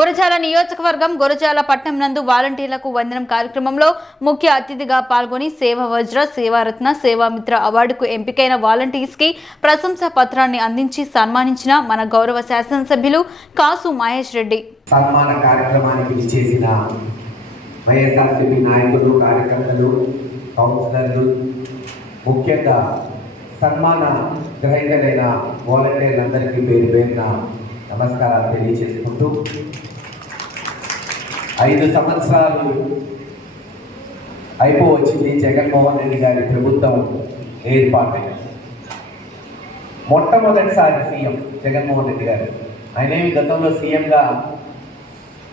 గురజాల నియోజకవర్గం గురజాల పట్టణం నందు వాలంటీర్లకు వందనం కార్యక్రమంలో ముఖ్య అతిథిగా పాల్గొని సేవ వజ్ర సేవారత్న సేవామిత్ర అవార్డుకు ఎంపికైన వాలంటీర్స్కి ప్రశంసా పత్రాన్ని అందించి సన్మానించిన మన గౌరవ శాసనసభ్యులు కాసు మహేష్ రెడ్డి. సన్మాన కార్యక్రమానికి విచ్చేసిన వైఎస్ఆర్సీపీ నాయకులు కార్యకర్తలు కౌన్సిలర్లు ముఖ్యంగా సన్మాన గ్రహీతలైన వాలంటీర్లందరికీ పేరు పేరున నమస్కారాలు తెలియజేసుకుంటూ ఐదు సంవత్సరాలు అయిపోవచ్చింది జగన్మోహన్ రెడ్డి గారి ప్రభుత్వం ఏర్పాటు మొట్టమొదటిసారి సీఎం జగన్మోహన్ రెడ్డి గారు. ఆయనేమి గతంలో సీఎంగా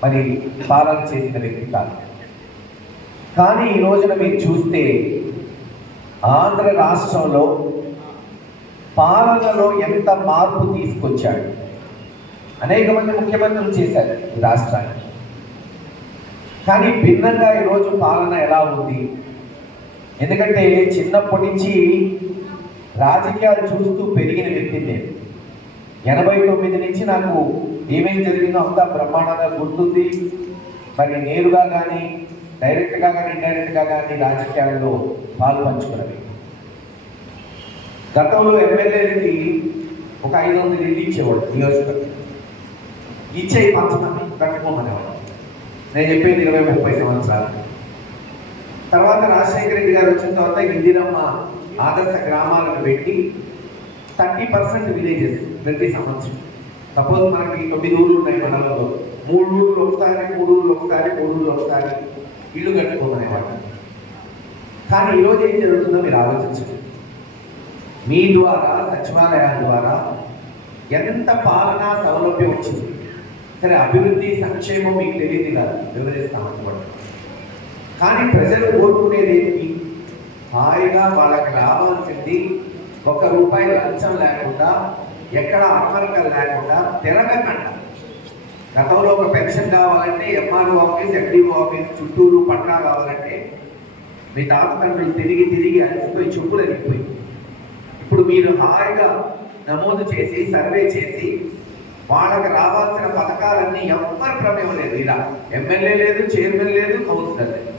మరి పాలన చేసిన వ్యక్తి కాదు. కానీ ఈ రోజున మీరు చూస్తే ఆంధ్ర రాష్ట్రంలో పాలనలో ఎంత మార్పు తీసుకొచ్చాడు. అనేక మంది ముఖ్యమంత్రులు చేశారు రాష్ట్రానికి. రాష్ట్రాన్ని కానీ భిన్నంగా ఈరోజు పాలన ఎలా ఉంది? ఎందుకంటే చిన్నప్పటి నుంచి రాజకీయాలు చూస్తూ పెరిగిన వ్యక్తి నేను. ఎనభై తొమ్మిది నుంచి నాకు ఏమేం జరిగిందో అంతా బ్రహ్మాండంగా గుర్తుంది. మరి నేరుగా కానీ డైరెక్ట్గా కానీ ఇండైరెక్ట్గా కానీ రాజకీయాల్లో పాలు పంచుకున్నవి గతంలో ఎమ్మెల్యేలకి ఒక ఐదు వందలు ఇల్లు ఇచ్చేవాడు నియోజకవర్గం. ఇచ్చే పంచమని కట్టుకోమనేవాడు. నేను చెప్పేది ఇరవై ముప్పై సంవత్సరాలు. తర్వాత రాజశేఖర రెడ్డి గారు వచ్చిన తర్వాత ఇందిరమ్మ ఆదర్శ గ్రామాలను పెట్టి థర్టీ పర్సెంట్ విలేజెస్ ప్రతి సంవత్సరం. సపోజ్ మనకి తొమ్మిది ఊళ్ళు ఉన్నాయి మనలో మూడు ఊళ్ళు ఒకసారి మూడు ఊళ్ళు ఒకసారి మూడు ఊళ్ళు ఒకసారి ఇల్లు కట్టుకోమనేవాడు కానీ ఈరోజు ఏం జరుగుతుందో మీరు ఆలోచించండి. మీ ద్వారా సచివాలయాల ద్వారా ఎంత పాలనా సౌలభ్యం వచ్చింది? సరే అభివృద్ధి సంక్షేమం మీకు తెలియదు కాదు వివరిస్తామని కూడా కానీ ప్రజలు కోరుకునేది ఏంటి? హాయిగా వాళ్ళకి రావాల్సింది ఒక రూపాయి లంచం లేకుండా ఎక్కడ అమరకం లేకుండా తిరగకుండా గతంలో ఒక పెన్షన్ కావాలంటే ఎంఆర్ఓ ఆఫీస్ ఎఫ్డిఓ ఆఫీస్ చుట్టూరు పట్టా కావాలంటే మీ తాత తండ్రులు తిరిగి తిరిగి అలసిపోయి చెప్పులు వెళ్ళిపోయి ఇప్పుడు మీరు హాయిగా నమోదు చేసి సర్వే చేసి వాళ్ళకి రావాల్సిన పథకాలన్నీ ఎవ్వరు ప్రమేయం లేదు. ఇలా ఎమ్మెల్యే లేదు చైర్మన్ లేదు కౌన్సిలర్ లేదు.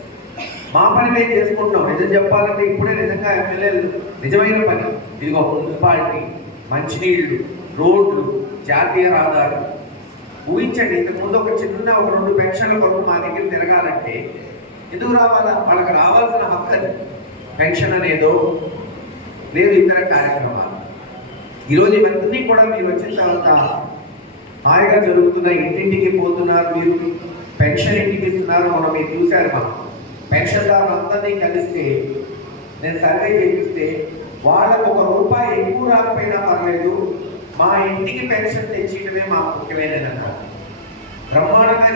మా పని మేము చేసుకుంటున్నాం. నిజం చెప్పాలంటే ఇప్పుడే నిజంగా ఎమ్మెల్యేలు నిజమైన పని. ఇదిగో మున్సిపాలిటీ మంచినీళ్ళు రోడ్లు జాతీయ రహదారులు. ఊహించండి ఇంతకుముందు ఒక చిన్న ఒక రెండు పెన్షన్ల కొరకు మా దగ్గర తిరగాలంటే ఎందుకు రావాలా? వాళ్ళకి రావాల్సిన హక్కు అది. పెన్షన్ అనేదో లేదు ఇతర కార్యక్రమాలు. ఈరోజు ఇవన్నీ కూడా మీరు వచ్చిన తర్వాత హాయిగా జరుగుతున్న ఇంటింటికి పోతున్నారు మీరు. పెన్షన్ ఇంటికి ఇస్తున్నారు మనం మీరు చూశారు మనం పెన్షన్దారులందరినీ కలిస్తే నేను సర్వే చేపిస్తే వాళ్ళకు ఒక రూపాయి ఎక్కువ రాకపోయినా పర్లేదు మా ఇంటికి పెన్షన్ తెచ్చేయడమే మా ముఖ్యమైనది అన్నారు బ్రహ్మాండంగా